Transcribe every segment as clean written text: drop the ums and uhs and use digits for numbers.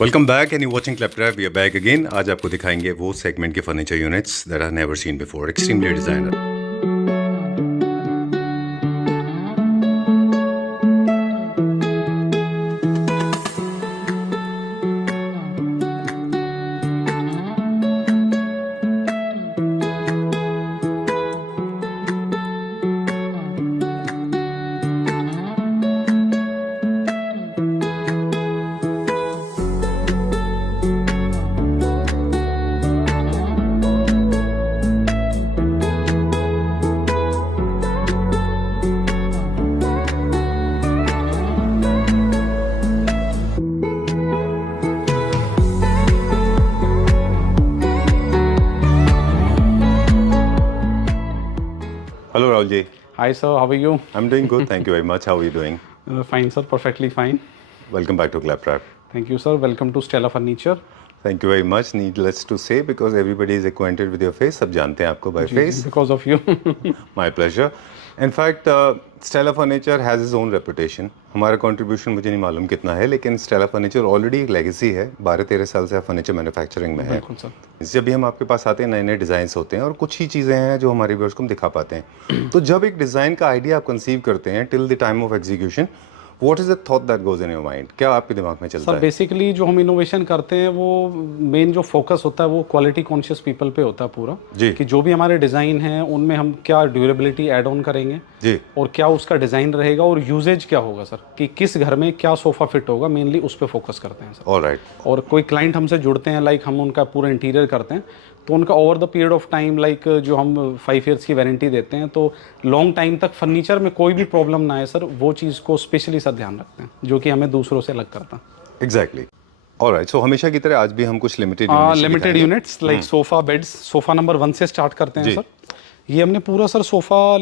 Welcome back and you watching Claptrap. We are back again. आज आपको दिखाएंगे वो सेगमेंट के furniture units that I never seen before, extremely designer. Hello, Rahul ji. Hi sir, how are you? I'm doing good. Thank you very much. How are you doing? Fine sir, perfectly fine. Welcome back to Claptrap. Thank you sir. Welcome to Stella Furniture. Thank you very much. Needless to say, because everybody is acquainted with your face. सब जानते हैं आपको by face. Because of you. My pleasure. In fact, Stella Furniture has its own reputation. हमारा contribution मुझे नहीं मालूम कितना है, लेकिन Stella Furniture already एक legacy है। 12-13 साल से फर्नीचर मैन्युफैक्चरिंग में है। बिल्कुल सर। जब भी हम आपके पास आते हैं, नए नए डिज़ाइंस होते हैं और कुछ ही चीज़ें हैं जो हमारे व्यूअर्स को हम दिखा पाते हैं। तो जब एक डिज़ाइन का आइडिया आप कंसीव करते हैं till the time of execution, what is the thought that goes in your mind? क्या आपके दिमाग में चलता सर है? बेसिकली जो हम इनोवेशन करते हैं वो मेन जो फोकस होता है वो क्वालिटी कॉन्शियस पीपल पे होता है पूरा जी। कि जो भी हमारे डिज़ाइन हैं उनमें हम क्या ड्यूरेबिलिटी ऐड ऑन करेंगे जी। और क्या उसका डिज़ाइन रहेगा और यूजेज क्या होगा सर, कि किस घर में क्या सोफ़ा फिट होगा, मेनली उस पर फोकस करते हैं सर। ऑलराइट। और कोई क्लाइंट हमसे जुड़ते हैं, लाइक हम उनका पूरा इंटीरियर करते हैं, तो उनका over the period of time, like जो हम 5 ईयर्स की वारंटी देते हैं, तो लॉन्ग टाइम तक फर्नीचर में कोई भी प्रॉब्लम ना आए सर, वो चीज़ को स्पेशली सर ध्यान रखते हैं, जो कि हमें दूसरों से अलग करता है। एग्जैक्टली। ऑलराइट। सो हमेशा की तरह आज भी हम कुछ limited units like sofa beds, sofa number 1 से स्टार्ट करते हैं सर। ये हमने पूरा सर सोफ़ा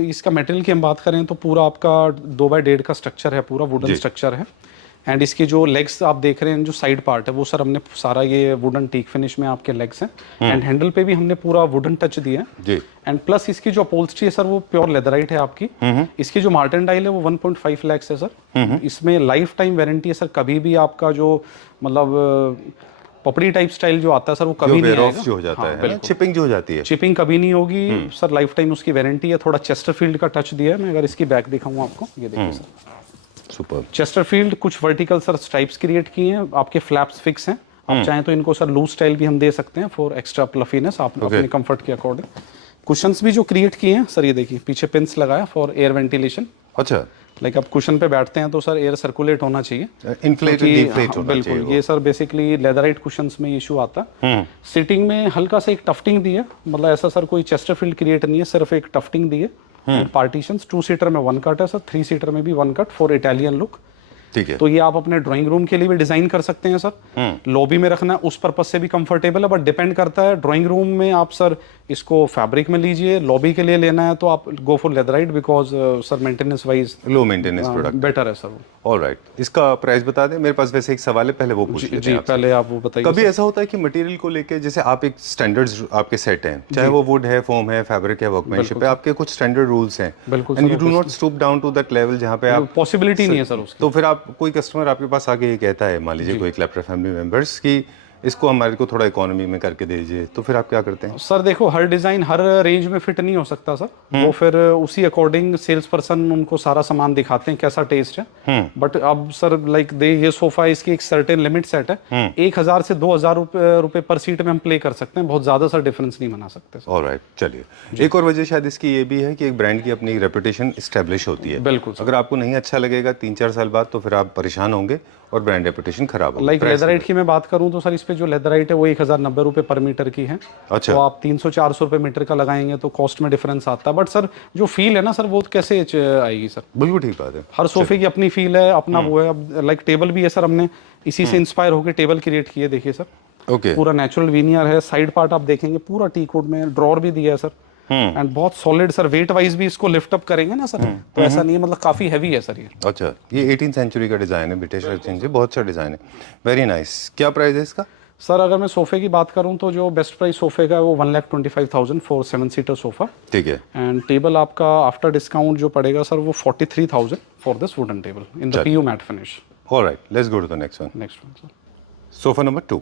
इसका मटेरियल की हम बात करें तो पूरा आपका 2x1.5 का स्ट्रक्चर है, पूरा वुडन स्ट्रक्चर है। एंड इसके जो लेग्स आप देख रहे हैं, जो साइड पार्ट है वो सर हमने सारा ये वुडन टीक फिनिश में आपके लेग्स हैं। एंड हैंडल पे भी हमने पूरा वुडन टच दिया है। एंड प्लस इसकी जो अपहोल्स्ट्री है सर वो प्योर लेदराइट है आपकी। इसकी जो मार्टिन डाइल है वो 1.5 लाख है सर। इसमें लाइफ टाइम वारंटी है सर, कभी भी आपका जो मतलब पपड़ी टाइप स्टाइल जो आता है सर वो कभी नहीं आएगा। जो हो जाता है, चिपिंग जो हो जाती है, चिपिंग कभी नहीं होगी सर, लाइफ टाइम उसकी वारंटी है। थोड़ा चेस्टरफील्ड का टच दिया है। मैं अगर इसकी बैक दिखाऊं आपको, ये देखिए सर, सुपर। चेस्टरफील्ड कुछ वर्टिकल सर स्ट्राइप्स क्रिएट किए हैं, आपके फ्लैप्स फिक्स हैं। आप चाहें तो इनको सर लूज स्टाइल भी हम दे सकते हैं फॉर एक्स्ट्रा प्लफीनेस, आप अपने कंफर्ट के अकॉर्डिंग। कुशंस भी जो क्रिएट किए हैं सर, ये देखिए पीछे पिंस लगाया फॉर एयर वेंटिलेशन। अच्छा। लाइक आप कुशन पे बैठते हैं तो सर एयर सर्कुलेट होना चाहिए, इन्फ्लेट डिफ्लेट होना बिल्कुल चाहिए। ये सर बेसिकली लेदराइट कुशंस में इशू आता है। सिटिंग में हल्का सा एक टफ्टिंग दी है, मतलब ऐसा सर कोई चेस्टरफील्ड क्रिएट नहीं है, सिर्फ एक टफ्टिंग दी है। पार्टीशंस 2 सीटर में 1 कट है सर, 3 सीटर में भी 1 कट फॉर इटालियन लुक। ठीक है। तो ये आप अपने ड्राइंग रूम के लिए भी डिजाइन कर सकते हैं सर। लॉबी में रखना है उस पर्पज से भी कंफर्टेबल है, बट डिपेंड करता है ड्राइंग रूम में आप सर इसको फैब्रिक में लीजिए, लॉबी के लिए लेना है तो आप go for leatherette, because sir maintenance wise low maintenance product better है सर वो। ऑलराइट। इसका प्राइस बता दें, मेरे पास वैसे एक सवाल है, पहले वो पूछ लेते हैं जी आपसे। पहले आप वो बताइए। कभी ऐसा होता है कि मटेरियल को लेके, जैसे आप एक स्टैंडर्ड्स आपके सेट हैं, चाहे वो वुड है, फोम है, फैब्रिक है, वर्कमैनशिप है, आपके कुछ स्टैंडर्ड रूल्स हैं, and you do not stoop down to that level जहां पे आप पॉसिबिलिटी नहीं है सर उसकी। तो फिर आप कोई कस्टमर आपके पास आके ये कहता है, मान लीजिए कोई क्लैपट्रैप फैमिली मेंबर्स, कि इसको हमारे को थोड़ा इकोनॉमी में करके दे दीजिए, तो फिर आप क्या करते हैं? सर देखो, हर डिजाइन हर रेंज में फिट नहीं हो सकता सर, वो फिर उसी अकॉर्डिंग सेल्स पर्सन उनको सारा सामान दिखाते हैं कैसा टेस्ट है। बट अब सर लाइक ये सोफा, इसकी एक सर्टेन लिमिट सेट है, 1000 से 2000 रुपए पर सीट में हम प्ले कर सकते हैं, बहुत ज्यादा सर डिफरेंस नहीं बना सकते। ऑलराइट, चलिए। एक और वजह शायद इसकी ये भी है कि एक ब्रांड की अपनी रेपुटेशन एस्टेब्लिश होती है। बिल्कुल। अगर आपको नहीं अच्छा लगेगा 3-4 साल बाद, तो फिर आप परेशान होंगे और ब्रांड रेपुटेशन खराब होगा। लाइक लेदराइट की मैं बात करूं तो सर इस पे जो लेदराइट है वो 1090 रुपए पर मीटर की है। अच्छा। तो आप 300-400 रुपए मीटर का लगाएंगे तो कॉस्ट में डिफरेंस आता है, बट सर जो फील है ना सर वो कैसे आएगी सर? बिल्कुल ठीक बात है। हर सोफे की अपनी फील है, अपना वो है। अब लाइक टेबल भी है सर, हमने इसी से इंस्पायर होकर टेबल क्रिएट किए, देखिए सर। ओके। पूरा नेचुरल वीनियर है, साइड पार्ट आप देखेंगे पूरा टीक वुड में, ड्रॉर भी दिया है सर। एंड बहुत सॉलिड सर, वेट वाइज भी इसको लिफ्ट अप करेंगे ना सर, तो ऐसा नहीं है, मतलब काफी हैवी है सर ये। अच्छा, ये 18th सेंचुरी का डिजाइन है, ब्रिटिश एक्सचेंज है, बहुत अच्छा डिजाइन है, वेरी नाइस। क्या प्राइस है इसका? सर अगर मैं सोफे की बात करूं तो जो बेस्ट प्राइस सोफे का है वो 1,25,000 फॉर 7 सीटर सोफा। ठीक है। एंड टेबल आपका आफ्टर डिस्काउंट जो पड़ेगा सर वो 43,000 for this wooden table in the PU matte finish. Alright, let's go to the next one. Next one sir. Sofa number 2।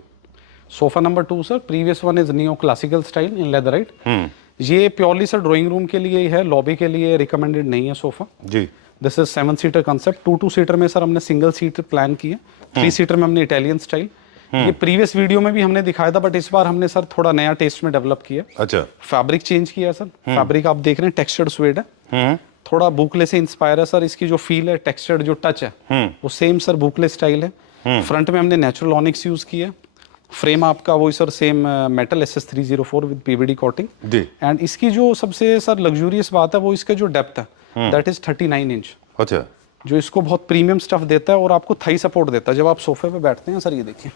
Sofa number 2 sir, previous one is neo classical style in leatherite. ये purely sir drawing room के लिए ही है, lobby के लिए recommended नहीं है sofa जी। This is 7 seater concept. 2 seater में सर हमने सिंगल सीट प्लान किया, 3 सीटर में हमने इटालियन स्टाइल। ये प्रीवियस वीडियो में भी हमने दिखाया था, बट इस बार हमने सर थोड़ा नया टेस्ट में डेवलप किया। अच्छा। फैब्रिक चेंज किया सर, फैब्रिक आप देख रहे हैं टेक्सचर्ड स्वेड है, थोड़ा बुकले से इंस्पायर है सर। इसकी जो फील है, टेक्सचर्ड जो टच है वो सेम सर बुकले स्टाइल है। फ्रंट में हमने नेचुरल ऑनिक्स यूज किया, फ्रेम आपका वही sir same metal SS304 with PVD coating. And इसकी जो सबसे सर लग्जूरियस बात है वो इसका जो डेप्थ है, दैट इज 39 इंच। अच्छा। जो इसको बहुत प्रीमियम स्टफ देता है और आपको थाई सपोर्ट देता है। जब आप सोफे पे बैठते हैं सर, ये देखिए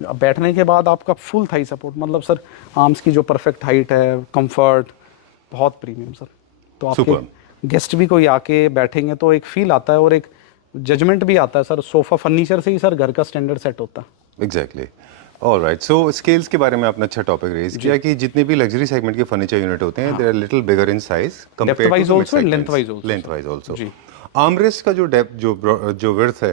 अब बैठने के बाद आपका फुल थाई सपोर्ट, मतलब सर आर्म्स की जो परफेक्ट हाइट है, कंफर्ट, बहुत प्रीमियम सर। तो आपके गेस्ट भी कोई आके बैठेंगे तो एक फील आता है और एक जजमेंट भी आता है सर। सोफा फर्नीचर से ही सर घर का स्टैंडर्ड सेट होता है। एग्जैक्टली। ऑलराइट, सो स्केल्स के बारे में आपने अच्छा टॉपिक रेज किया कि जितने भी लग्जरी सेगमेंट के फर्नीचर यूनिट होते हैं, they are little bigger in size compared wise to also and length wise also. Armrest का जो डेप्थ जो विड्थ है,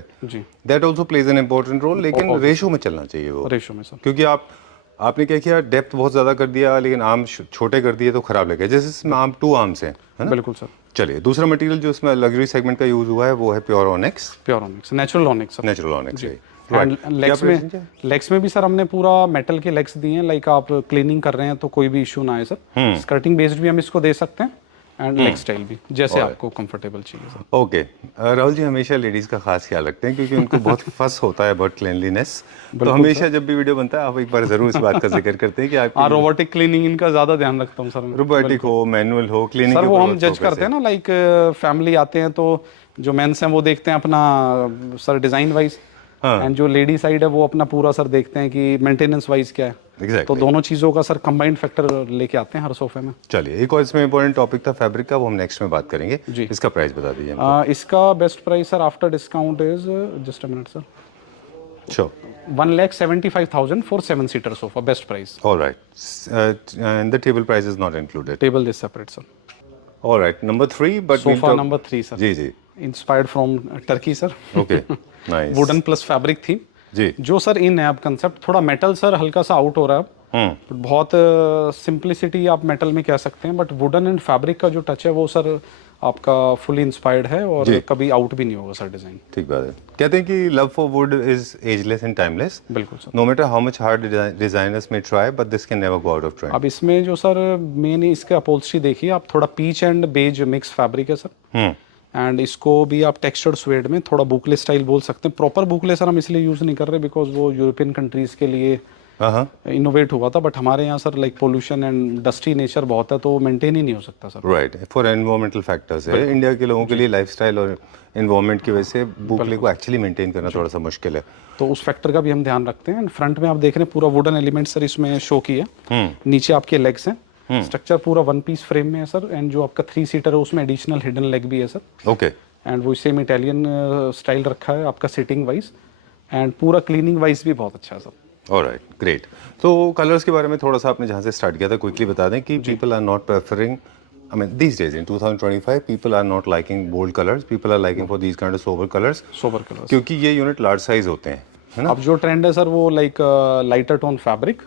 that also plays an important role, लेकिन रेशो में चलना चाहिए वो। रेशो में सर, क्योंकि आपने क्या किया, डेप्थ बहुत ज्यादा कर दिया लेकिन आर्म छोटे कर दिए तो खराब लगे। जैसे इसमें आर्म 2 आर्म्स हैं, है ना? बिल्कुल सर। चलिए, दूसरा मटेरियल जो इसमें लग्जरी सेगमेंट का यूज हुआ है वो है pure onyx, natural onyx sir. Natural onyx. And legs में भी सर हमने पूरा मेटल के लेग्स दिए हैं। लाइक आप क्लीनिंग कर रहे हैं तो कोई भी इशू ना आए सर। स्कर्टिंग बेस्ड भी हम इसको दे सकते हैं एंड लेग स्टाइल भी, जैसे आपको कंफर्टेबल चाहिए सर। ओके। राहुल जी हमेशा लेडीज का खास ख्याल रखते हैं क्योंकि उनको बहुत फस होता है अबाउट क्लीनलीनेस। तो हमेशा जब भी वीडियो बनता है आप एक बार जरूर इस बात का जिक्र करते हैं कि आप रोबोटिक क्लीनिंग इनका ज्यादा ध्यान रखता हूँ सर। रोबोटिक हो, मैनुअल हो, क्लीनिंग सर वो हम जज करते हैं ना। लाइक फैमिली आते हैं तो जो मेंस हैं वो देखते हैं अपना सर डिजाइन वाइज, एंड जो लेडी साइड है वो अपना पूरा सर देखते हैं कि मेंटेनेंस वाइज क्या है। Exactly. तो दोनों चीजों का सर कंबाइंड फैक्टर लेके आते हैं हर सोफे में। चलिए, एक और इसमें इंपॉर्टेंट टॉपिक था फैब्रिक का, वो हम नेक्स्ट में बात करेंगे जी। इसका प्राइस बता दीजिए। इसका best price sir after discount is just a minute sir, sure, 1,75,000 for 7 seater sofa, best price. Alright, and the table price is not included. Table is separate sir. Alright, number 3, but sofa number 3 sir. जी, inspired from Turkey sir. Okay, nice. Wooden plus fabric theme जी। जो sir इन है अब concept, थोड़ा metal sir हल्का सा out हो रहा है, बहुत सिंप्लिसिटी आप मेटल में कह सकते हैं, बट वुडन एंड फैब्रिक का जो टच है वो सर आपका फुली इंस्पायर्ड है और कभी आउट भी नहीं होगा सर डिजाइन। ठीक बात है। कहते हैं कि love for wood is ageless and timeless. बिल्कुल sir. No matter how much hard designers may try, but this can never go out of trend. अब इसमें जो सर मेन इसका अपहोल्स्ट्री देखिए आप, थोड़ा peach and beige mix fabric है sir. And इसको भी आप टेक्सचर्ड स्वेड में थोड़ा बुकले स्टाइल बोल सकते हैं। प्रॉपर बुकले सर हम इसलिए यूज नहीं कर रहे बिकॉज वो यूरोपियन कंट्रीज के लिए इनोवेट हुआ था, बट हमारे यहाँ sir like pollution and dusty nature बहुत है तो मेंटेन ही नहीं हो सकता sir. Right, for environmental factors है। इंडिया के लोगों के लिए लाइफस्टाइल और एनवायरमेंट की वजह से बुकले को एक्चुअली मेंटेन करना थोड़ा सा मुश्किल है, तो उस फैक्टर का भी हम ध्यान रखते हैं। फ्रंट में आप देख रहे हैं पूरा वुडन एलिमेंट सर इसमें शो किया। नीचे आपके लेग्स हैं, स्ट्रक्चर पूरा 1 पीस फ्रेम में है सर। एंड जो आपका 3 सीटर है उसमें एडिशनल हिडन लेग भी है सर। ओके। एंड वो सेम इटालियन स्टाइल रखा है आपका सिटिंग वाइज, एंड पूरा क्लीनिंग वाइज भी बहुत अच्छा है सर। Alright, great. तो कलर्स के बारे में थोड़ा सा आपने जहाँ से स्टार्ट किया था क्विकली बता दें कि people are not preferring, I mean these days in 2025 people are not liking bold colors, people are liking for these kind of sober colors, क्योंकि ये यूनिट लार्ज साइज होते हैं, है ना? अब जो ट्रेंड है सर वो like lighter tone fabric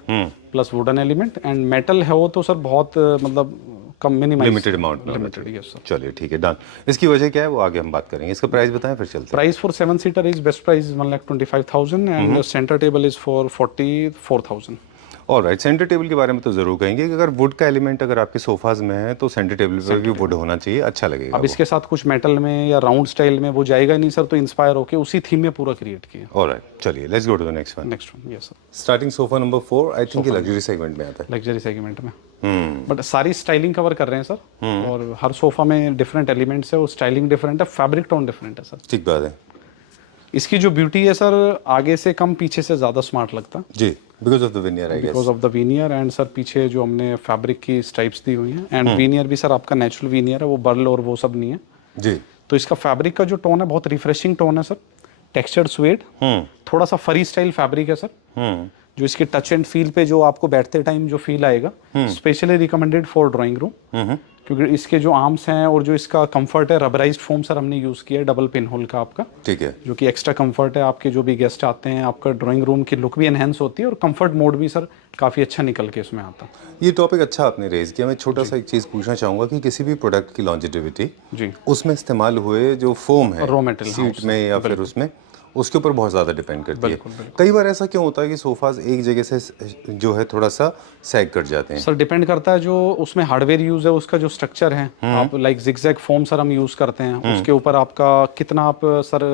plus wooden element and metal है वो तो सर बहुत मतलब कम मिनिमाइज लिमिटेड अमाउंट में। Limited, yes sir. चलिए ठीक है, डन। इसकी वजह क्या है वो आगे हम बात करेंगे। इसका प्राइस बताएं फिर चलते हैं। Price for 7 seater is best price 1,25,000 and centre table is for 44,000। Alright, centre table के बारे में तो जरूर कहेंगे कि अगर वुड का एलिमेंट अगर आपके सोफाज में है तो सेंटर टेबल पर भी वुड होना चाहिए, अच्छा लगेगा। अब इसके साथ कुछ मेटल में या राउंड स्टाइल में वो जाएगा नहीं सर, तो इंस्पायर होके उसी थीम में पूरा क्रिएट किया। ऑलराइट, चलिए let's go to the next one. Yes sir. Starting sofa number 4, I think ये लग्जरी सेगमेंट में आता है। लग्जरी सेगमेंट में बट सारी स्टाइलिंग कवर कर रहे हैं सर, और हर सोफा में डिफरेंट एलिमेंट्स है, वो स्टाइलिंग डिफरेंट है, फैब्रिक टोन डिफरेंट है सर। ठीक बात है। इसकी जो ब्यूटी है सर, आगे से कम पीछे से ज्यादा स्मार्ट लगता है जी, because of the veneer I guess. Because of the veneer and sir पीछे जो हमने फैब्रिक की स्ट्राइप्स दी हुई हैं, एंड विनियर भी सर आपका नेचुरल विनियर है, वो बर्ल और वो सब नहीं है जी। तो इसका फैब्रिक का जो टोन है बहुत रिफ्रेशिंग टोन है सर। टेक्सचर्ड स्वेड, थोड़ा सा फरी स्टाइल फैब्रिक है सर। जो इसके टच एंड फील पे जो आपको बैठते टाइम जो फील आएगा, specially recommended for drawing room, क्योंकि इसके जो आर्म्स हैं और जो इसका कंफर्ट है, रबराइज्ड फोम सर हमने यूज़ किया है डबल पिन होल का आपका, ठीक है, जो कि एक्स्ट्रा कंफर्ट है। आपके जो भी गेस्ट आते हैं, आपका ड्राइंग रूम की लुक भी एनहेंस होती है और कंफर्ट मोड भी सर काफ़ी अच्छा निकल के इसमें आता है। ये टॉपिक अच्छा आपने रेज किया। मैं छोटा सा एक चीज़ पूछना चाहूँगा कि किसी भी प्रोडक्ट की लॉन्जिटिविटी जी उसमें इस्तेमाल हुए जो फोम है रॉ मटेरियल सीट में या फिर उसमें, उसके ऊपर बहुत ज़्यादा डिपेंड करती है। कई बार ऐसा क्यों होता है कि सोफाज एक जगह से जो है थोड़ा सा सैग कर जाते हैं? सर डिपेंड करता है जो उसमें हार्डवेयर यूज है, उसका जो स्ट्रक्चर है। आप लाइक जिगजैग फोम सर हम यूज करते हैं, उसके ऊपर आपका कितना आप सर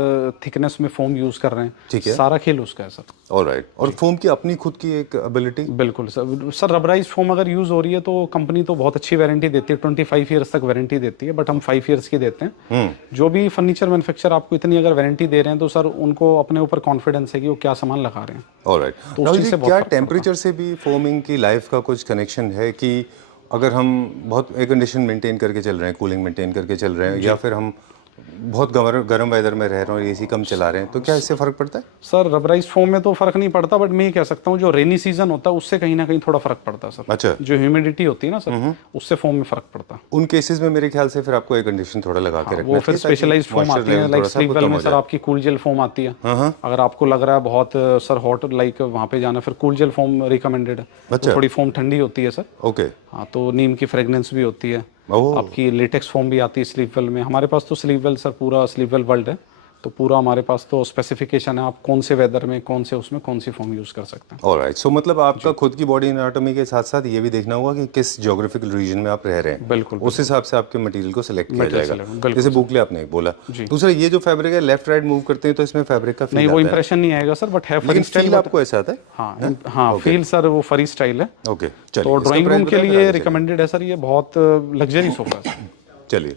थिकनेस में फोम यूज कर रहे हैं, ठीक है, सारा खेल उसका है सर। ऑलराइट। और फोम की अपनी खुद की एक एबिलिटी? बिल्कुल सर। सर रबराइज फोम अगर यूज हो रही है तो कंपनी तो बहुत अच्छी वारंटी देती है, 25 ईयर्स तक वारंटी देती है, बट हम 5 ईयर्स की देते हैं। जो भी फर्नीचर मैन्युफैक्चर आपको इतनी अगर वारंटी दे रहे हैं तो सर उनको अपने ऊपर कॉन्फिडेंस है कि वो क्या सामान लगा रहे हैं। ऑलराइट। तो राहुल जी, क्या टेम्परेचर से भी फोमिंग की लाइफ का कुछ कनेक्शन है कि अगर हम बहुत एयर कंडीशन मेंटेन करके चल रहे हैं, कूलिंग मेंटेन करके चल रहे हैं, या फिर हम बहुत गर्म वेदर में रह रहे हैं, एसी कम चला रहे हैं, तो क्या इससे फर्क पड़ता है? सर रबराइज फोम में तो फर्क नहीं पड़ता, बट मैं ये कह सकता हूँ जो रेनी सीजन होता है उससे कहीं ना कहीं थोड़ा फर्क पड़ता है सर। अच्छा। जो ह्यूमिडिटी होती है ना सर, उससे फोम में फर्क पड़ता है। उन केसेस में मेरे ख्याल से फिर आपको एयर कंडीशन थोड़ा लगा के रखना वो फिर स्पेशलाइज्ड फोम आती है, लाइक स्लीपवेल में सर आपकी कूल जेल फोम आती है। अगर आपको लग रहा है बहुत सर हॉट लाइक वहाँ पे जाना, फिर कूल जेल फोम रिकमेंडेड है। अच्छा। थोड़ी फोम ठंडी होती है सर। ओके। हाँ, तो नीम की फ्रेगनेंस भी होती है। आपकी लेटेक्स फोम भी आती है स्लीपवेल में। हमारे पास तो स्लीपवेल सर पूरा स्लीपवेल वर्ल्ड है, तो पूरा हमारे पास तो स्पेसिफिकेशन है, आप कौन से वेदर में कौन से उसमें कौन सी फोम यूज कर सकते हैं। ऑलराइट। सो मतलब आपका खुद की बॉडी एनाटॉमी के साथ साथ ये भी देखना होगा कि किस ज्योग्राफिकल रीजन में आप रह रहे हैं। बिल्कुल। उस हिसाब से आपके मटेरियल को सिलेक्ट किया जाएगा। जैसे बुकले आपने एक बोला। दूसरा ये जो फैब्रिक है लेफ्ट राइट मूव करते हैं तो इसमें फैब्रिक का नहीं, वो इंप्रेशन नहीं आएगा सर, बट है फरी स्टाइल आपको ऐसा आता है? हाँ हाँ, फील सर वो फरी स्टाइल है। ओके, तो ड्राइंग रूम के लिए रिकमेंडेड है सर, ये बहुत लग्जरी सोफा है। चलिए,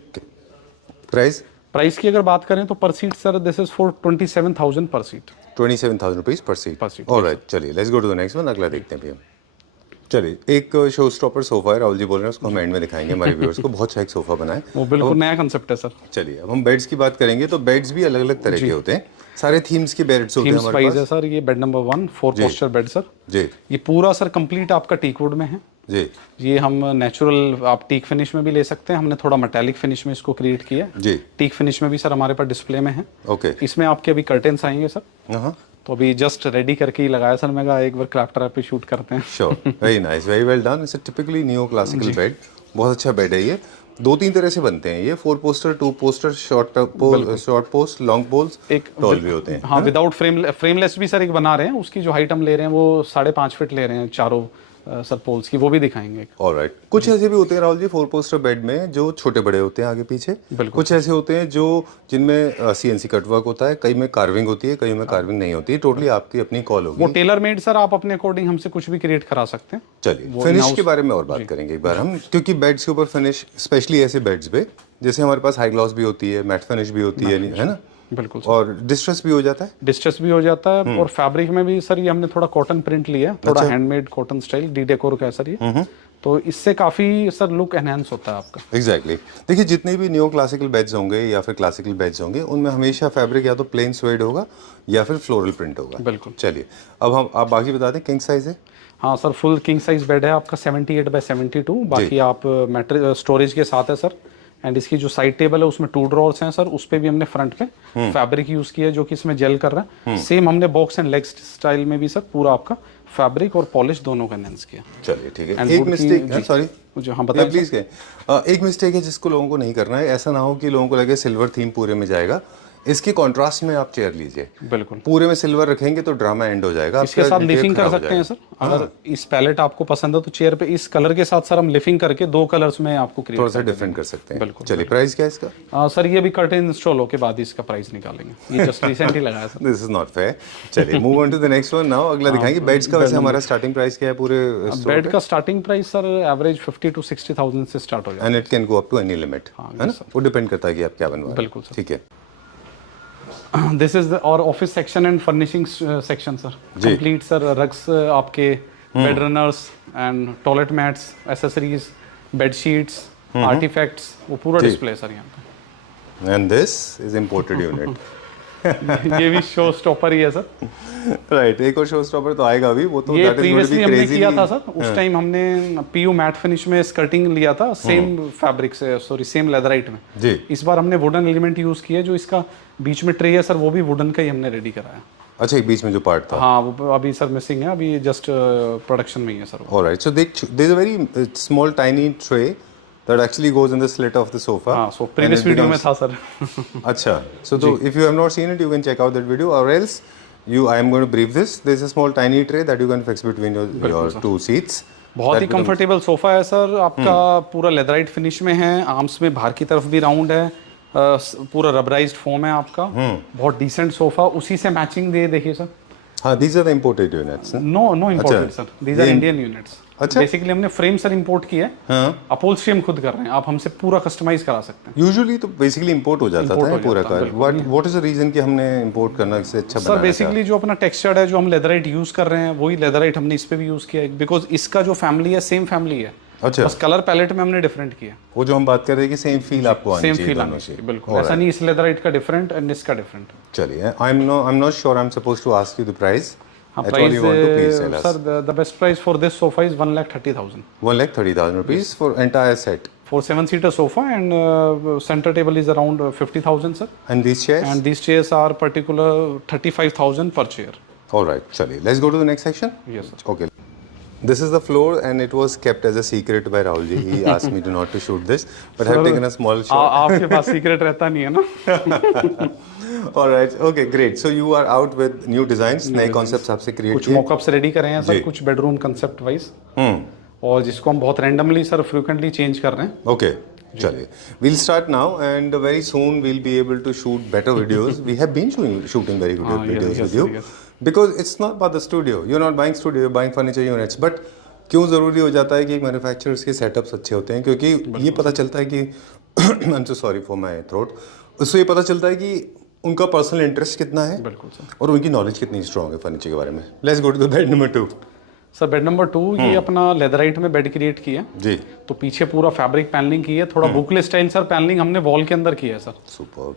प्राइस की अगर बात करें तो per seat sir this is for 27,000 per seat. 27,000 rupees per seat. Alright, चलिए let's go to the next one. अगला देखते हैं भैया। चलिए, एक शो स्टॉपर सोफा है, राहुल जी बोल रहे हैं, उसको हम एंड में दिखाएंगे हमारे व्यूअर्स को। बहुत अच्छा एक सोफा बना है, वो बिल्कुल नया कांसेप्ट है सर। चलिए, अब हम बेड्स की बात करेंगे तो बेड्स भी अलग अलग तरह के होते हैं, सारे थीम्स के बेड्स होते हैं हमारे पास। है सर, ये bed number 1 4 poster bed sir जी। ये पूरा सर कंप्लीट आपका टीक वुड में है जी। ये हम नेचुरल आप टीक फिनिश में भी ले सकते हैं, हमने थोड़ा मेटालिक फिनिश में इसको क्रिएट किया जी। टीक फिनिश में भी सर हमारे पास डिस्प्ले में है। ओके। इसमें आपके अभी कर्टेन्स आएंगे सर, तो अभी जस्ट रेडी करके ही लगाया सर, मैं कहा एक बार क्राफ्टर ऐप पे शूट करते हैं। Sure, very nice, very well done. It's a typically neo classical bed, बहुत अच्छा बेड है ये। 2-3 तरह से बनते हैं ये, 4 poster, 2 poster, short post, long poles, एक टॉल भी होते हैं। हाँ, विदाउट फ्रेमलेस भी सर एक बना रहे हैं, उसकी जो हाइट हम ले रहे हैं वो 5.5 फीट ले रहे हैं चारों सर पोल्स की, वो भी दिखाएंगे। ऑलराइट। कुछ ऐसे भी होते हैं राहुल जी 4 पोस्टर बेड में जो छोटे बड़े होते हैं आगे पीछे, कुछ ऐसे होते हैं जो जिनमें सीएनसी कटवर्क होता है, कई में कार्विंग होती है, कई में कार्विंग नहीं होती है। टोटली आपकी अपनी कॉल होगी, वो टेलर मेड सर, आप अपने अकॉर्डिंग हमसे कुछ भी क्रिएट करा सकते हैं। चलिए, फिनिश के बारे में और बात करेंगे एक बार हम, क्योंकि बेड्स के ऊपर फिनिश, स्पेशली ऐसे बेड्स पे जैसे हमारे पास हाई ग्लॉस भी होती है, मैट फिनिश भी होती है ना, बिल्कुल, और डिस्ट्रेस भी हो जाता है। डिस्ट्रेस भी हो जाता है, और फैब्रिक में भी सर ये हमने थोड़ा कॉटन प्रिंट लिया है, थोड़ा handmade cotton style, D decor का है सर ये, तो इससे काफी सर लुक एनहांस होता है आपका। एग्जैक्टली। देखिए, जितने भी न्यू क्लासिकल बेड्स होंगे या फिर क्लासिकल बेड्स होंगे, उनमें हमेशा फैब्रिक या तो प्लेन स्वेड होगा या फिर फ्लोरल प्रिंट होगा। बिल्कुल। चलिए, अब आप बाकी बता दें। किंग साइज है? हाँ sir, full king size bed है आपका 78x72, बाकी आप स्टोरेज के साथ है सर। एंड इसकी जो साइड टेबल है उसमें 2 ड्रॉर्स हैं सर, उस पे भी हमने फ्रंट पे फैब्रिक यूज किया है जो कि इसमें जेल कर रहा है। सेम हमने बॉक्स एंड लेग्स स्टाइल में भी सर पूरा आपका फैब्रिक और पॉलिश दोनों का एनहांस किया। चलिए, ठीक है। एक मिस्टेक है, सॉरी जो हम बताएं प्लीज, एक मिस्टेक है जिसको लोगों को नहीं करना है। ऐसा ना हो कि लोगों को लगे सिल्वर थीम पूरे में जाएगा, इसकी कॉन्ट्रास्ट में आप चेयर लीजिए। बिल्कुल, पूरे में सिल्वर रखेंगे तो ड्रामा एंड हो जाएगा। इसके साथ लिफिंग कर सकते हैं सर, अगर इस पैलेट आपको पसंद है तो चेयर पे इस कलर के साथ सर हम लिफिंग करके 2 कलर्स में आपको क्रिएट थोड़ा सा डिफरेंट कर सकते हैं। बिल्कुल। चलिए, प्राइस क्या है इसका? सर ये भी कर्टेन इंस्टॉल होके बाद इसका प्राइस निकालेंगे, ये जस्ट रिसेंटली लगाया sir. This is not fair. चलिए, move on to the next one now. अगला दिखाएंगे बेड्स का। वैसे हमारा स्टार्टिंग प्राइस क्या है पूरे बेड का? Starting price sir average 50 to 60,000 से स्टार्ट हो जाता है, and it can go up to any limit, है ना? वो डिपेंड करता है कि आप क्या बनवा रहे हैं। बिल्कुल सर, ठीक है। This is our office section and furnishing section sir, complete sir rugs आपके, bed runners and toilet mats, accessories, bed sheets, artefacts, वो पूरा डिस्प्ले सर यहाँ पे। And this is imported unit. ये भी शो स्टॉपर ही है सर। राइट, एक और शो स्टॉपर तो आएगा अभी, वो तो ये that is going to be previously हमने crazily- किया था सर, उस टाइम हमने पीयू मैट फिनिश में स्कर्टिंग लिया था सेम फैब्रिक से, सॉरी सेम लेदराइट में। जी। इस बार हमने वुडन एलिमेंट यूज किया, जो इसका बीच में ट्रे है सर वो भी वुडन का ही हमने रेडी कराया। अच्छा, एक बीच में जो पार्ट था। हाँ वो अभी सर मिसिंग है, अभी जस्ट प्रोडक्शन में ही है sir. Alright, so there's a very small tiny tray that actually goes in the slit of the sofa. हाँ, सो and प्रीवियस it वीडियो में becomes- था सर। अच्छा, so if you have not seen it, you can check out that video, or else I am going to brief this. There's a small tiny tray that you can fix between your two seats. बहुत ही comfortable sofa है sir आपका, पूरा leatherette finish में है, arms में बाहर की तरफ भी राउंड है, पूरा रबराइज्ड फोम है आपका, बहुत डिसेंट सोफा। उसी से मैचिंग दे देखिए सर। हाँ, these are the imported units. No imported अच्छा। Sir, these are Indian units. अच्छा। बेसिकली हमने फ्रेम सर इंपोर्ट किया है, हाँ। अपहोल्स्ट्री हम खुद कर रहे हैं, आप हमसे पूरा कस्टमाइज करा सकते हैं। यूजुअली तो बेसिकली इंपोर्ट हो जाता Import था हो पूरा जाता है, car. What is the reason कि हमने इंपोर्ट करना इससे अच्छा सर बनाना बेसिकली जो अपना टेक्सचर है, जो हम लेदराइट यूज कर रहे हैं, वही लेदराइट हमने इस पे भी यूज किया है, बिकॉज इसका जो फैमिली है सेम फैमिली है, अच्छा। बस कलर पैलेट में हमने डिफरेंट किया। वो जो हम बात कर रहे हैं कि सेम फील आपको आनी सेम चाहिए फील दोनों आना से। चाहिए, बिल्कुल ऐसा नहीं इस लेदराइट का डिफरेंट एंड इसका डिफरेंट। चलिए, I am not sure I am supposed to ask you the price. हाँ, That's all you want to please tell price us. Sir the best price for this sofa is 1,30,000 1,30,000 rupees for entire set. for 7-seater sofa, and center table is around 50,000 sir, And these chairs? and these chairs are particular 35,000 per chair. All right, chaliye. Let's go to the next section. Yes sir. Okay. This is the floor and it was kept as a secret by Rahul ji. He asked me to not to shoot this, but I have taken a small shot. आपके पास secret रहता नहीं है ना। All right, okay, great. So you are out with new designs, नए concepts आपसे create कुछ किए। Mockups ready करे हैं जी। सर, कुछ बेडरूम कंसेप्ट वाइज, हम्म, और जिसको हम बहुत रैंडमली सर फ्रिक्वेंटली चेंज कर रहे हैं। okay. चलिए, we'll start now and very soon we'll be able to shoot better videos. We have been shooting very good yes, videos yes, with you yes. because it's not about the studio. You're not buying studio, you're buying furniture units. But क्यों ज़रूरी हो जाता है कि manufacturers के setups अच्छे होते हैं? क्योंकि ये पता चलता है कि I am so sorry for my throat, उससे ये पता चलता है कि उनका पर्सनल इंटरेस्ट कितना है बिल्कुल सर। और उनकी नॉलेज कितनी स्ट्रॉन्ग है फर्नीचर के बारे में। Let's go to the bed number 2। Sir bed number 2 ये अपना लेदराइट में बेड क्रिएट किया है, जी, तो पीछे पूरा फैब्रिक पैनलिंग की है, थोड़ा बुकले स्टाइल सर पैनलिंग हमने वॉल के अंदर किया है सर। सुपर।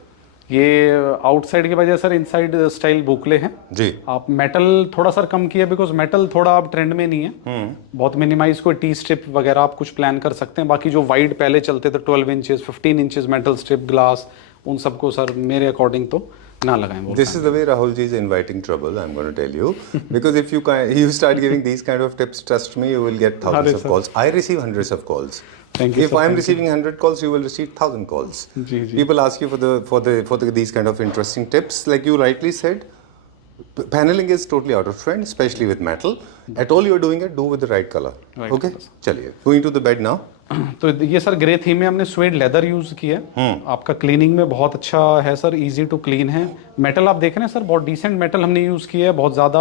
ये आउटसाइड के बजाय सर इनसाइड स्टाइल बुकले हैं। जी, आप मेटल थोड़ा सर कम किया, बिकॉज मेटल थोड़ा अब ट्रेंड में नहीं है, बहुत मिनिमाइज, कोई टी स्ट्रिप वगैरह आप कुछ प्लान कर सकते हैं। बाकी जो वाइड पहले चलते थे 12 inches 15 inches metal strip glass, उन सबको सर मेरे अकॉर्डिंग तो ना लगाएं। वो this is the way Rahul ji is inviting trouble. I'm going to tell you because if you start giving these kind of tips, trust me, you will get thousands of calls. I receive hundreds of calls. Thank you, If sir. I'm receiving 100 calls, you will receive 1,000 calls. Ji, ji. People ask you for these kind of interesting tips, like you rightly said. Paneling is totally out of trend, especially with metal. At all you're doing it, do with the right color. Right Okay. चलिए, going to the bed now. तो ये sir grey theme में हमने swayed leather use किया है, आपका cleaning में बहुत अच्छा है सर, इजी टू क्लीन है। मेटल आप देख रहे हैं सर, बहुत डिसेंट मेटल हमने यूज किया है, बहुत ज्यादा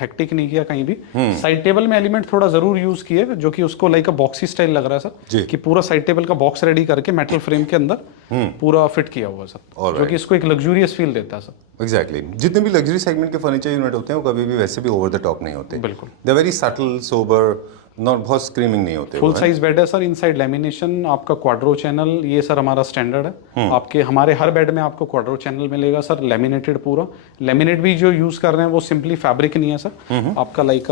हेक्टिक नहीं किया कहीं भी। साइड टेबल में एलिमेंट थोड़ा जरूर यूज किए, जो कि उसको लाइक अ बॉक्सी स्टाइल लग रहा है जी। सर, कि पूरा साइड टेबल का बॉक्स रेडी करके मेटल फ्रेम के अंदर पूरा फिट किया हुआ है सर, जो कि इसको एक लग्जूरियस फील देता है सर। एग्जैक्टली जितने भी लग्जरी सेगमेंट के फर्नीचर यूनिट होते हैं वो कभी भी वैसे भी ओवर द टॉप नहीं होते। बिल्कुल। They very subtle sober, not बहुत स्क्रीमिंग नहीं होते। फुल साइज बेड है सर, इनसाइड लेमिनेशन, आपका क्वाड्रो चैनल, ये सर हमारा स्टैंडर्ड है। आपके हमारे हर बेड में आपको क्वाड्रो चैनल मिलेगा सर, लेमिनेटेड पूरा। लेमिनेट भी जो यूज कर रहे हैं वो सिंपली फैब्रिक नहीं है सर, आपका लाइक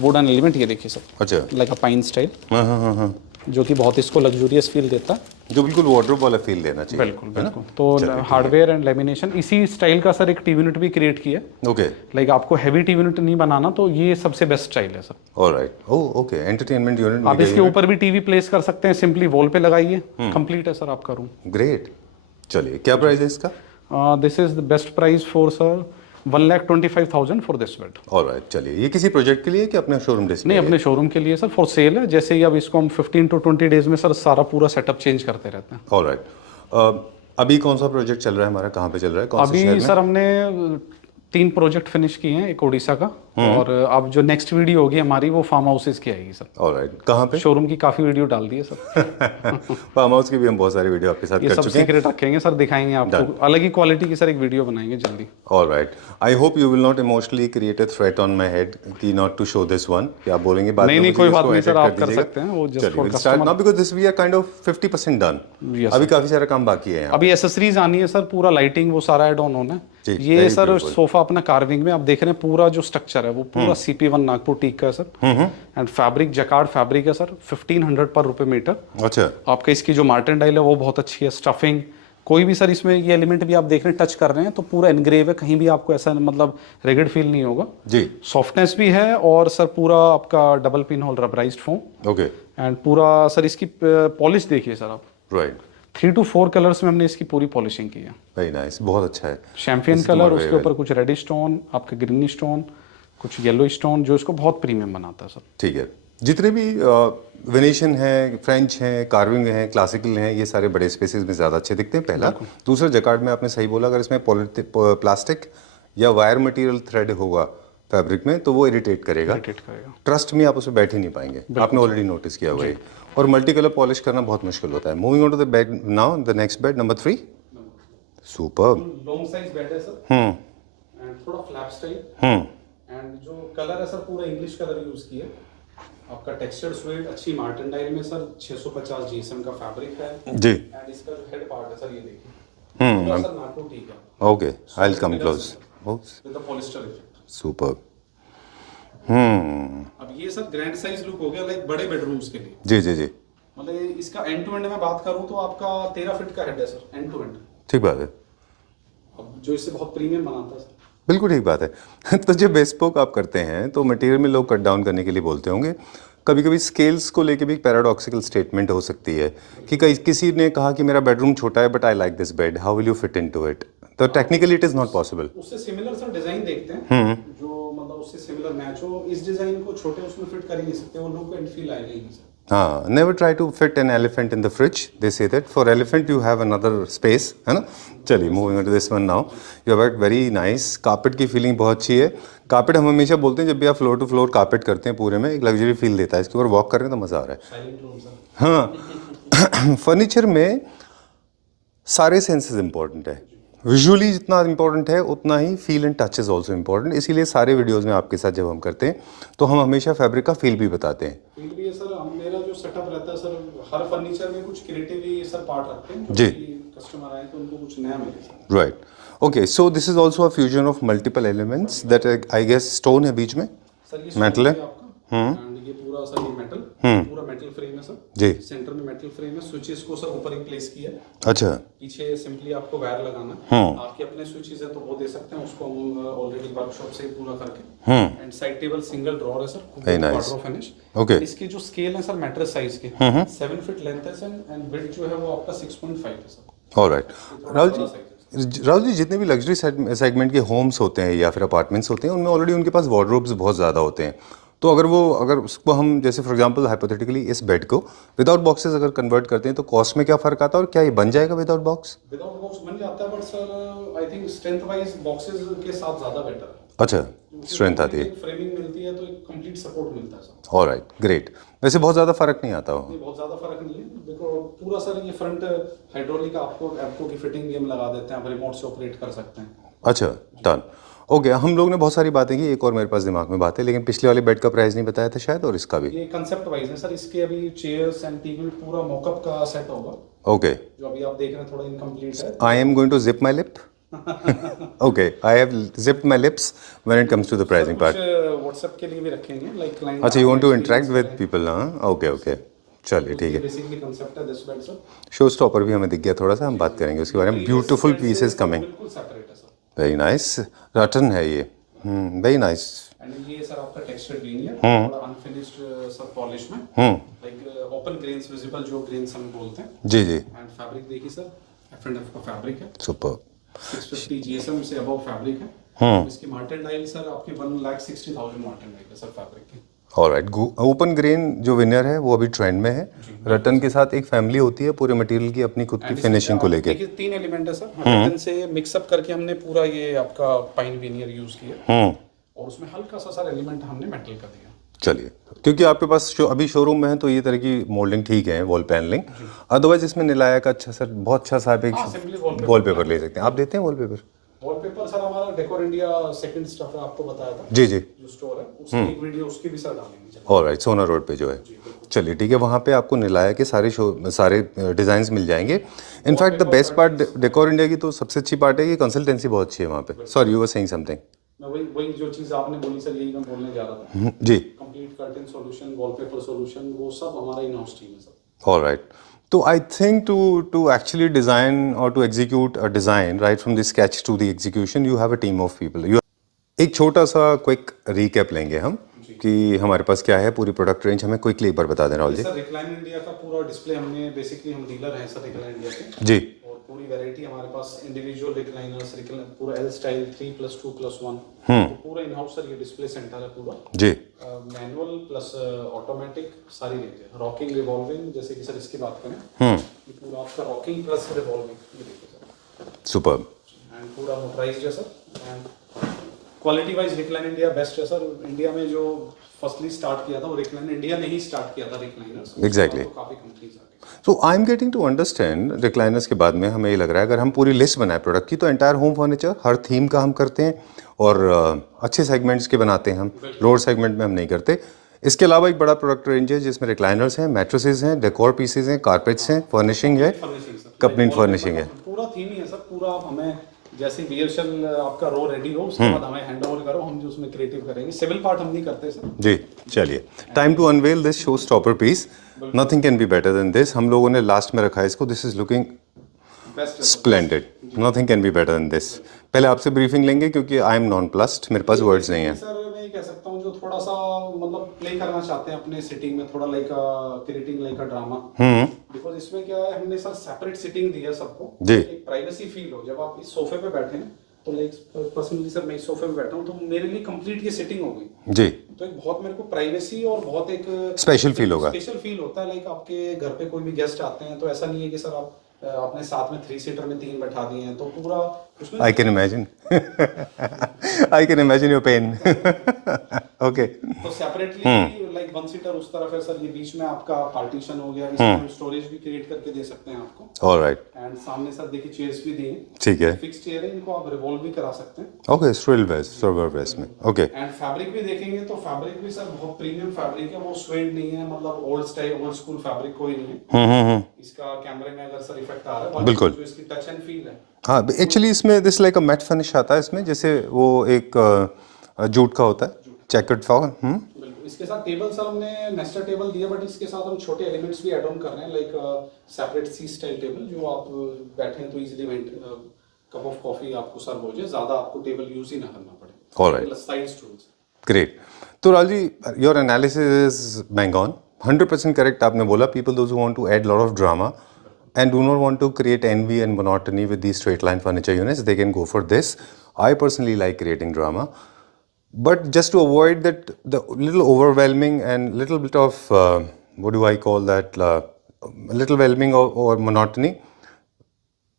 वुडन एलिमेंट, ये देखिए सर, अच्छा, लाइक अ पाइन स्टाइल, हाँ, जो कि बहुत इसको लग्जूरियस फील देता है। जो बिल्कुल वार्डरोब वाला फील देना चाहिए। बिल्कुल बिल्कुल। तो हार्डवेयर एंड लेमिनेशन इसी स्टाइल का सर एक टी यूनिट भी क्रिएट किया, ओके, लाइक आपको हैवी टी यूनिट नहीं बनाना, तो ये सबसे बेस्ट स्टाइल है sir. Alright, oh okay, entertainment unit. आप इसके ऊपर भी टीवी प्लेस कर सकते हैं, सिंपली वॉल पे लगाइए, कंप्लीट है सर आपका रूम। ग्रेट। चलिए, क्या प्राइस है इसका? This is the best price for sir 1,25,000 for this bed. Alright, चलिए, ये किसी प्रोजेक्ट के लिए कि अपने शोरूम डिस्प्ले? नहीं, अपने शोरूम के लिए सर, फॉर सेल है। जैसे ही अब इसको हम 15 to 20 डेज में सर सारा पूरा सेटअप चेंज करते रहते हैं। ऑलराइट, अभी कौन सा प्रोजेक्ट चल रहा है हमारा, कहाँ पे चल रहा है, कौन से शहर अभी में? सर हमने 3 प्रोजेक्ट फिनिश किए हैं, एक ओडिशा का, और अब जो नेक्स्ट वीडियो होगी हमारी वो फार्म हाउसेस की आएगी सर। ऑलराइट, कहाँ पे? शोरूम की काफी वीडियो डाल दी है सर। फार्म हाउस की भी हम बहुत सारी वीडियो आपके साथ ये कर सब चुके हैं। सीक्रेट रखेंगे सर, दिखाएंगे आपको अलग ही क्वालिटी की सर एक वीडियो बनाएंगे जल्दी। Alright, I hope you will not emotionally create a threat on my head कि not to show this one, कि आप बोलेंगे बाद में नहीं, मुझे कोई इसको बात नहीं edit सर, आप कर दीजिएगा। सकते हैं, वो जस्ट चलिए, for we'll start customer. now because this we are kind of 50% done। Yes, अभी काफी सारा काम बाकी है यहाँ। अभी एसेसरीज आनी है सर, पूरा लाइटिंग वो सारा ऐड ऑन होना है, जी, ये very सर beautiful. सोफा अपना कार्विंग में आप देख रहे हैं पूरा जो स्ट्रक्चर है वो पूरा CP1 नागपुर टीक का है sir. And fabric jacquard fabric है सर, 1500 पर रुपए मीटर। अच्छा, आपका इसकी जो मार्टिन डाइल है वो बहुत अच्छी है। स्टफिंग कोई भी सर इसमें ये एलिमेंट भी आप देख रहे हैं टच कर रहे हैं तो पूरा एनग्रेव है, कहीं भी आपको ऐसा मतलब रिगिड फील नहीं होगा। जी, सॉफ्टनेस भी है और सर पूरा आपका double pin hole rubberised foam. Okay, and पूरा सर इसकी पॉलिश देखिए सर आप, राइट, 3 to 4 कलर्स में हमने इसकी पूरी पॉलिशिंग की है। वेरी नाइस, बहुत अच्छा है। Champion This is colour, very उसके ऊपर कुछ रेड स्टोन, आपका ग्रीन स्टोन, कुछ येलो स्टोन, जो इसको बहुत प्रीमियम बनाता है सर। ठीक है, जितने भी वेनेशियन हैं, फ्रेंच हैं, कार्विंग हैं, क्लासिकल हैं, ये सारे बड़े स्पेसेस में ज़्यादा अच्छे दिखते हैं, पहला। दूसरा, जकार्ड में आपने सही बोला, अगर इसमें प्लास्टिक या वायर मटेरियल थ्रेड होगा फैब्रिक में तो वो इरिटेट करेगा। ट्रस्ट में आप उस पर बैठ ही नहीं पाएंगे, आपने ऑलरेडी नोटिस किया हुआ है। और मल्टी कलर पॉलिश करना बहुत मुश्किल होता है। Moving on to the bed now, the next bed number 3। Super, long size bed है सर। एंड थोड़ा फ्लैप स्टाइल। एंड जो कलर है सर पूरा इंग्लिश कलर यूज किया है। आपका टेक्सचर्ड स्वेट अच्छी मार्टिन डाइल में सर, 650 GSM का फैब्रिक है जी। एंड इसका जो हेड पार्ट है सर ये देखिए, सर नाटू ठीक है। Okay, I will come close with the polyester effect. Super. अब ये सर ग्रैंड साइज लुक हो गया लाइक बड़े बेडरूम्स के लिए। जी जी जी, मतलब इसका एंड टू एंड में बात करूं तो आपका 13 फीट का हेड है सर, एंड टू एंड। ठीक बात है, अब जो इससे बहुत प्रीमियम बनाता है सर। बिल्कुल ठीक बात है। तो जब बेस्पोक आप करते हैं तो मटेरियल में लोग कट डाउन करने के लिए बोलते होंगे। कभी कभी स्केल्स को लेके भी एक पैराडॉक्सिकल स्टेटमेंट हो सकती है कि किसी ने कहा कि मेरा बेडरूम छोटा है but I like this bed, how will you fit into it? तो technically it is not possible. उससे सिमिलर सर डिजाइन देखते हैं जो मतलब उससे सिमिलर मैच हो। इस डिजाइन को छोटे उसमें फिट कर ही नहीं सकते, वो लुक एंड फील आएगा ही नहीं सर। हाँ, never try to fit an elephant in the fridge, they say that for elephant you have another space, है ना। चलिए moving to this one now, you have very nice. Carpet की feeling बहुत अच्छी है। कार्पेट हम हमेशा बोलते हैं जब भी आप फ्लोर टू फ्लोर कार्पेट करते हैं पूरे में एक लग्जरी फील देता है, इसके ऊपर वॉक कर रहे हैं तो मज़ा आ रहा है। हाँ, फर्नीचर में सारे सेंसेस इंपॉर्टेंट है। विजुअली जितना इंपॉर्टेंट है उतना ही feel and touch is also important. इसीलिए सारे वीडियोज़ में आपके साथ जब हम करते हैं तो हम हमेशा फैब्रिक का फील भी बताते हैं। फील भी है सर। मेरा जो सेटअप रहता है सर, हर फर्नीचर में कुछ क्रिएटिव सर पार्ट रखते हैं जी। कस्टमर आए तो उनको कुछ नया मिले। Right, okay, so this is also a fusion of multiple elements that I guess stone है बीच में, सर ये मेटल है आपका। एंड ये पूरा सर ये मेटल, पूरा मेटल फ्रेम है सर जी। सेंटर में मेटल फ्रेम है। स्विचेस को सर ऊपर ही प्लेस किया है। अच्छा, पीछे सिंपली आपको वायर लगाना है। आपके अपने स्विचेस है तो वो दे सकते हैं, उसको हम ऑलरेडी वर्कशॉप से पूरा करके। And side table single drawer है sir, Very nice. Quadro finish. Okay. इसकी जो स्केल है सर मैट्रेस साइज के 7 फीट लेंथ है सर, एंड विड्थ जो है वो आपका 6.5 है सर। ऑलराइट। राहुल जी, जितने भी लग्जरी सेगमेंट के होम्स होते हैं या फिर अपार्टमेंट्स होते हैं उनमें ऑलरेडी उनके पास वार्डरोब्स बहुत ज़्यादा होते हैं। तो अगर उसको हम जैसे फॉर एग्जांपल हाइपोथेटिकली इस बेड को विदाउट बॉक्सेस अगर कन्वर्ट करते हैं तो कॉस्ट में क्या फ़र्क आता है और क्या ये बन जाएगा विदाउट बॉक्स? विदाउट बॉक्स बन जाता है but sir I think strength wise boxes के साथ ज़्यादा बेटर है। अच्छा, स्ट्रेंथ आती है, फ्रेमिंग मिलती है तो एक कंप्लीट सपोर्ट मिलता है सर। Alright, great. वैसे बहुत ज़्यादा फ़र्क नहीं आता हो? बहुत ज़्यादा फर्क नहीं है। देखो पूरा सर ये फ्रंट हाइड्रोलिक आपको की फिटिंग भी हम लगा देते हैं, आप रिमोट से ऑपरेट कर सकते हैं। अच्छा, डन, ओके। हम लोग ने बहुत सारी बातें की, एक और मेरे पास दिमाग में बात है, लेकिन पिछले वाले बेड का प्राइस नहीं बताया था शायद, और इसका भी? ये कंसेप्ट वाइज है सर। इसके अभी चेयर्स एंड टेबल पूरा मॉकअप का सेट होगा। ओके, जो अभी आप देख रहे हैं थोड़ा इनकम्प्लीट है। I am going to zip my lip. Okay, I have zipped my lips when it comes to the pricing part. WhatsApp के लिए भी रखेंगे लाइक क्लाइंट। अच्छा, you want to interact with people, हाँ? Okay, okay. चलिए ठीक है। Basically concept है this bed sir. Show stopper भी हमें दिख गया थोड़ा सा, हम बात करेंगे उसके बारे में। ब्यूटीफुल पीसेस कमिंग, बिल्कुल सेपरेट है सर। Very nice. रटन है ये, वेरी नाइस। एंड ये सर आपका टेक्सचर ग्रीन है, थोड़ा अनफिनिश्ड सर पॉलिश में, लाइक ओपन ग्रेन्स विजिबल जो ग्रेन्स हम बोलते हैं। जी जी। एंड फैब्रिक देखिए सर, F&F का फैब्रिक है। सुपर। 650 GSM से अबव फैब्रिक है। इसकी मार्टिन डाइल सर आपकी 1,60,000 मार्टिन डाइल है सर फैब्रिक की। ऑलराइट, ओपन ग्रेन जो विनर है वो अभी ट्रेंड में है। रटन के साथ एक फैमिली होती है पूरे मटेरियल की अपनी खुद की फिनिशिंग को लेके। देखिए 3 एलिमेंट है सर। रटन से मिक्सअप करके हमने पूरा ये आपका पाइन विनियर यूज किया और उसमें हल्का सा सर एलिमेंट हमने मेटल का दिया। चलिए, क्योंकि आपके पास अभी शोरूम में है तो ये तरह की मोल्डिंग ठीक है, वॉल पैनलिंग। अदरवाइज इसमें निलाया का अच्छा सर, बहुत अच्छा सा आप एक वॉलपेपर ले सकते हैं। आप देते हैं वॉलपेपर? वॉलपेपर सर हमारा डेकोर इंडिया सेकंड स्टफ है, आपको बताया था जी जी, जो स्टोर है उसकी एक वीडियो उसकी भी सर डालेंगे। ऑलराइट, सोना रोड पे जो है। चलिए ठीक है, वहाँ पे आपको निलाया के सारे डिज़ाइंस मिल जाएंगे। In fact the best part decor India की तो सबसे अच्छी पार्ट है कि कंसल्टेंसी बहुत अच्छी है वहाँ पे। Sorry, you were saying something. मैं वही जो चीज़ आपने बोली सर, यही मैं बोलने जा रहा था। जी। Complete curtain solution, wallpaper solution, वो सब हमारा इन हाउस टीम है sir. All right. So I think to actually design or to execute a design right from the sketch to the execution, you have a team of people. एक छोटा सा quick recap लेंगे हम कि हमारे पास क्या है, पूरी प्रोडक्ट रेंज हमें क्विकली एक बार बता दें Rahul ji. Sir recline India का पूरा डिस्प्ले हमने, बेसिकली हम डीलर हैं सर रिक्लाइन इंडिया के जी। और पूरी वैरायटी हमारे पास इंडिविजुअल रिक्लाइनर्स, पूरा एल स्टाइल 3+2+1, तो पूरा इन हाउस सर ये डिस्प्ले सेंटर है पूरा जी। मैनुअल प्लस ऑटोमेटिक सारी रेंज है। रॉकिंग रिवॉल्विंग, जैसे कि सर इसकी बात करें, ये पूरा आपका रॉकिंग प्लस रिवॉल्विंग, ये देखिए सर, सुपर्ब। एंड पूरा मोटराइज्ड है sir. And quality wise recline India best है सर। इंडिया में जो फर्स्टली स्टार्ट किया था वो रिक्लाइन इंडिया ने ही स्टार्ट किया था रिक्लाइनर्स। एग्जैक्टली। तो काफी कंपनीज आ गई। So I am getting to understand recliners के बाद में हमें ये लग रहा है अगर हम पूरी लिस्ट बनाए प्रोडक्ट की तो एंटायर होम फर्नीचर हर थीम का हम करते हैं और अच्छे सेगमेंट्स के बनाते हैं हम, लोअर सेगमेंट में हम नहीं करते। इसके अलावा एक बड़ा प्रोडक्ट रेंज है जिसमें रिक्लाइनर्स हैं, मैट्रेसेस हैं, डेकोर पीसेज हैं, कारपेट्स हैं, फर्निशिंग है, कपलिंग फर्निशिंग है, पूरा थीम ही है सर। पूरा आप हमें जैसे वीएशएल आपका रो रेडी हो उसके बाद हमें हैंड ओवर करो, हम जो उसमें क्रिएटिव करेंगे। सिविल पार्ट हम नहीं करते सर। जी। चलिए, time to unveil this show stopper piece. Nothing can be better than this. हम लोगों ने लास्ट में रखा है इसको। This is looking splendid. Nothing can be better than this. पहले आपसे ब्रीफिंग लेंगे क्योंकि आई एम नॉन प्लस्ड, मेरे पास वर्ड्स नहीं है सर। मैं ये कह सकता हूँ जो थोड़ा सा मतलब प्ले करना चाहते हैं अपने सिटिंग में, थोड़ा like creating like a drama, because इसमें क्या है, हमने सर सेपरेट सिटिंग दी है सबको, जी। एक प्राइवेसी फील हो। जब आप इस सोफे पे बैठे हैं तो लाइक पर्सनली सर मैं इस सोफे पे बैठा हूँ तो मेरे लिए कंप्लीट ये सिटिंग हो गई जी। तो एक बहुत मेरे को प्राइवेसी और बहुत एक स्पेशल फील होगा। स्पेशल फील होता है। लाइक आपके घर पे कोई भी गेस्ट आते हैं तो ऐसा नहीं है कि सर आप अपने साथ में 3 सीटर में 3 बैठा दिए हैं तो पूरा उसमें I can imagine. I can imagine your pain. Okay. तो सेपरेटली लाइक 1 सीटर उस तरफ है सर, ये बीच में आपका पार्टीशन हो गया, इसमें स्टोरेज भी क्रिएट करके दे सकते हैं आपको। All right. एंड सामने सर देखिए चेयर्स भी दिए, ठीक है। फिक्स चेयर है, इनको आप रिवॉल्व भी करा सकते हैं। Okay, स्ट्रेल वेस्ट, सर्वर वेस्ट में। Okay. एंड फैब्रिक भी देखेंगे तो फैब्रिक भी सर बहुत प्रीमियम फैब्रिक है, वो स्वेड नहीं है, मतलब old style old school fabric कोई नहीं है। इसका कैमरे में अगर सर इफेक्ट आ रहा है बिल्कुल। जो इसकी टच एंड फील है। हाँ, एक्चुअली इसमें this like a matte finish आता है इसमें, जैसे वो एक जूट का होता है, चेकर्ड फ्लावर। बिल्कुल। इसके साथ टेबल सर हमने नेस्टर टेबल दिया, बट इसके साथ हम छोटे एलिमेंट्स भी ऐड ऑन कर रहे हैं, लाइक सेपरेट सी स्टाइल टेबल, जो आप बैठे हैं तो इजीली कप ऑफ कॉफी आपको सर्व हो जाए, ज्यादा आपको टेबल यूज ही ना करना पड़े। Alright, side stools. ग्रेट। तो Rahul ji, your analysis is bang on, 100% correct आपने बोला। People those who want to add lot of drama and do not want to create envy and monotony with these straight line furniture units, they can go for this. I personally like creating drama, but just to avoid that the little overwhelming and little bit of what do I call that, little overwhelming or monotony,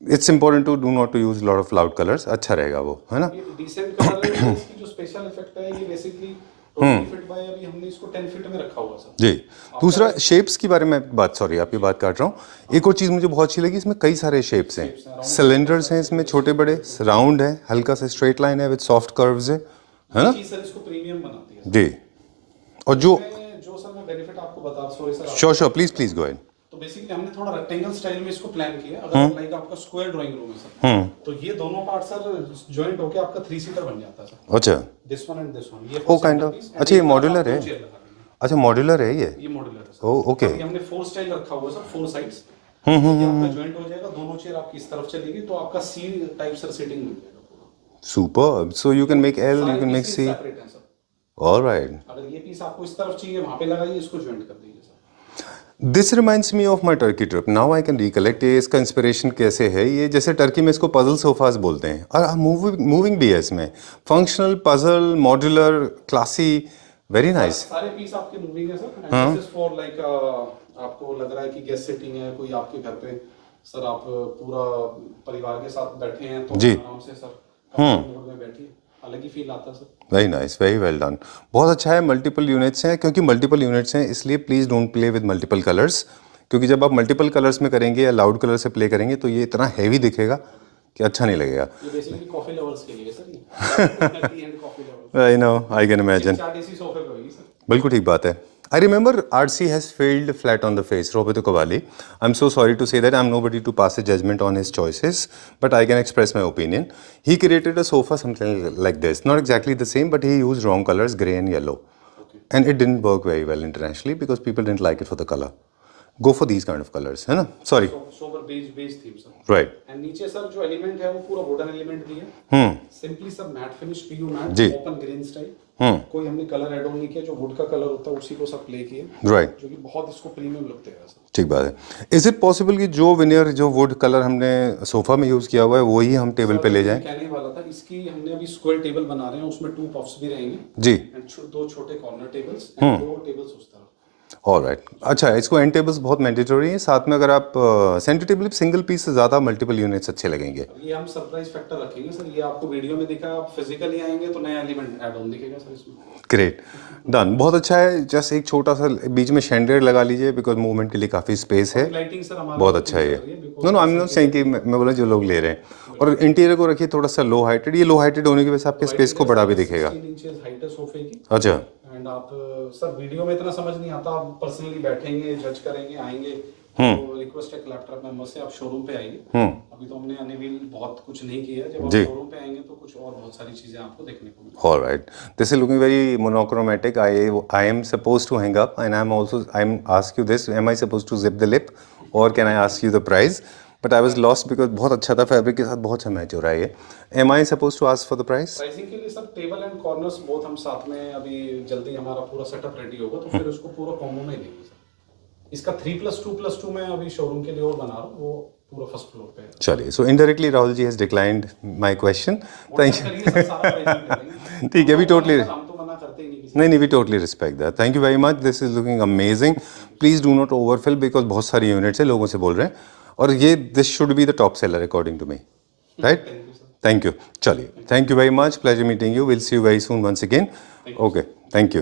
it's important to do not to use a lot of loud colors. अच्छा रहेगा वो, है ना? decent color है, इसकी जो special effect है ये basically 20 फीट बाय, अभी हमने इसको 10 फीट में रखा हुआ सर। जी। दूसरा शेप्स की बारे में बात, सॉरी आपकी बात काट रहा हूँ। एक और चीज़ मुझे बहुत अच्छी लगी, इसमें कई सारे शेप्स हैं, सिलेंडर्स हैं इसमें, छोटे बड़े, राउंड है, हल्का सा स्ट्रेट लाइन है विद सॉफ्ट कर्व्स है ना? चीज सर इसको प्रीमियम बनाती है जी। और जो सर मैं बेनिफिट आपको बता, sorry sir, sure please go ahead. तो बेसिकली हमने थोड़ा रेक्टेंगल स्टाइल में इसको प्लान किया। अगर लाइक आपका स्क्वायर ड्राइंग रूम है सर, तो ये दोनों पार्ट सर जॉइंट होके आपका 3 सीटर बन जाता है सर। अच्छा, this one and this one, ये ओ काइंड ऑफ, अच्छा ये मॉड्यूलर है? अच्छा मॉड्यूलर है ये मॉड्यूलर है सर। ओ ओके। हमने 4 स्टाइल रखा हुआ सर, 4 साइड्स। आपका जॉइंट हो जाएगा, दोनों चेयर आपकी इस तरफ चलेगी तो आपका सी टाइप सर सीटिंग मिल जाएगा। Super. So you can make L, you can make C. Alright. अगर ये पीस आपको इस तरफ चाहिए वहां पे लगाइए, इसको जॉइंट कर दीजिए sir. This reminds me of my Turkey trip. Now I can recollect ये इसका इंस्पिरेशन कैसे है। ये जैसे टर्की में इसको पजल सोफाज बोलते हैं और मूविंग भी है इसमें, functional, puzzle, modular, classy, very nice. सारे पीस आपके मूविंग है sir. And this is for like आपको लग रहा है कि गेस्ट सिटिंग है कोई आपके घर पे सर, आप पूरा परिवार के साथ बैठे हैं तो आराम से सर मोड में बैठिए, अलग ही फील आता है sir. Very nice, very well done, बहुत अच्छा है। मल्टीपल यूनिट्स हैं, क्योंकि मल्टीपल यूनिट्स हैं इसलिए please don't play with multiple colours, क्योंकि जब आप मल्टीपल कलर्स में करेंगे या लाउड कलर से प्ले करेंगे तो ये इतना हैवी दिखेगा कि अच्छा नहीं लगेगा। ये बेसिकली कॉफी लवर्स के लिए सर, ये T and coffee lovers. I know, I can imagine. Chart इसी सोफे पे होगी सर। बिल्कुल ठीक बात है। I remember RC has failed flat on the face, Roberto Cavalli. I'm so sorry to say that. I'm nobody to pass a judgment on his choices, but I can express my opinion. He created a sofa something like this. Not exactly the same, but he used wrong colors, grey and yellow. Okay. And it didn't work very well internationally because people didn't like it for the color. Go for these kind of colors, है ना? Sorry. Sober beige theme sir. Right. And नीचे sir जो element है वो पूरा wooden element भी है. Simply sir matte finish PU matte, open grain style. कोई हमने कलर ऐड ऑन नहीं किया, जो वुड का कलर होता है उसी को सब प्ले किए. राइट. जो कि बहुत इसको प्रीमियम लुक देगा सर. ठीक बात है. इज इट पॉसिबल कि जो विनियर जो वुड कलर हमने सोफा में यूज किया हुआ है वही हम टेबल पे ले जाएं? कहने वाला था, इसकी हमने अभी स्क्वायर टेबल बना रहे हैं, उसमें 2 पफ्स भी रहेंगे जी, एंड 2 छोटे कॉर्नर टेबल्स एंड 2 टेबल्स उस तरफ. ऑलराइट. अच्छा, इसको एंड टेबल्स बहुत मैंडेटरी है. साथ में अगर आप सेंटर टेबल सिंगल पीस से ज़्यादा मल्टीपल यूनिट्स अच्छे लगेंगे. ये हम सरप्राइज फैक्टर रखेंगे सर. ये आपको वीडियो में दिखा, आप फिजिकली आएंगे तो नया एलिमेंट ऐड ऑन दिखेगा सर इसमें. Great, done. बहुत अच्छा है. जस्ट एक छोटा सा बीच में शैंडलियर लगा लीजिए बिकॉज मूवमेंट के लिए काफ़ी स्पेस है. लाइटिंग सर हमारा बहुत अच्छा है ये. No I am not saying कि मैं बोला जो लोग ले रहे हैं. और इंटीरियर को रखिए थोड़ा सा लो हाइटेड. ये लो हाइटेड होने की वजह से आपके स्पेस को बड़ा भी दिखेगा. अच्छा. एंड आप सर वीडियो में इतना समझ नहीं आता, आप पर्सनली बैठेंगे, जज करेंगे, आएंगे तो रिक्वेस्ट है लैपटॉप मेंबर से आप शोरूम पे आइए. अभी तो हमने अनवील बहुत कुछ नहीं किया. जब आप शोरूम पे आएंगे तो कुछ और बहुत सारी चीजें आपको देखने को मिलेंगी. Alright. This is looking very monochromatic. I am supposed to hang up and I am ask you this, am I supposed to zip the lip or can I ask you the price? But I was lost because बहुत अच्छा था. Fabric के साथ बहुत अच्छा match हो रहा है ये. Am I suppose to ask for the price? Pricing के लिए sir table and corners both हम साथ में, अभी जल्दी हमारा पूरा सेटअप रेडी होगा तो फिर उसको पूरा कॉम्बो में ही देंगे सर. इसका 3+2+2 में अभी शोरूम के लिए और बना रहा हूँ, वो पूरा फर्स्ट फ्लोर पे है. चलिए. So indirectly Rahul ji has declined my question. Thank you. ठीक है, वी टोटली, नहीं, we totally respect that. Thank you very much. This is looking amazing. Please do not overfill because बहुत सारी यूनिट्स है, लोगों से बोल रहे हैं. और ये this should be the top seller according to me. Right. Thank you. चलिए, thank you very much. Pleasure meeting you. Will see you very soon once again. Okay, thank you.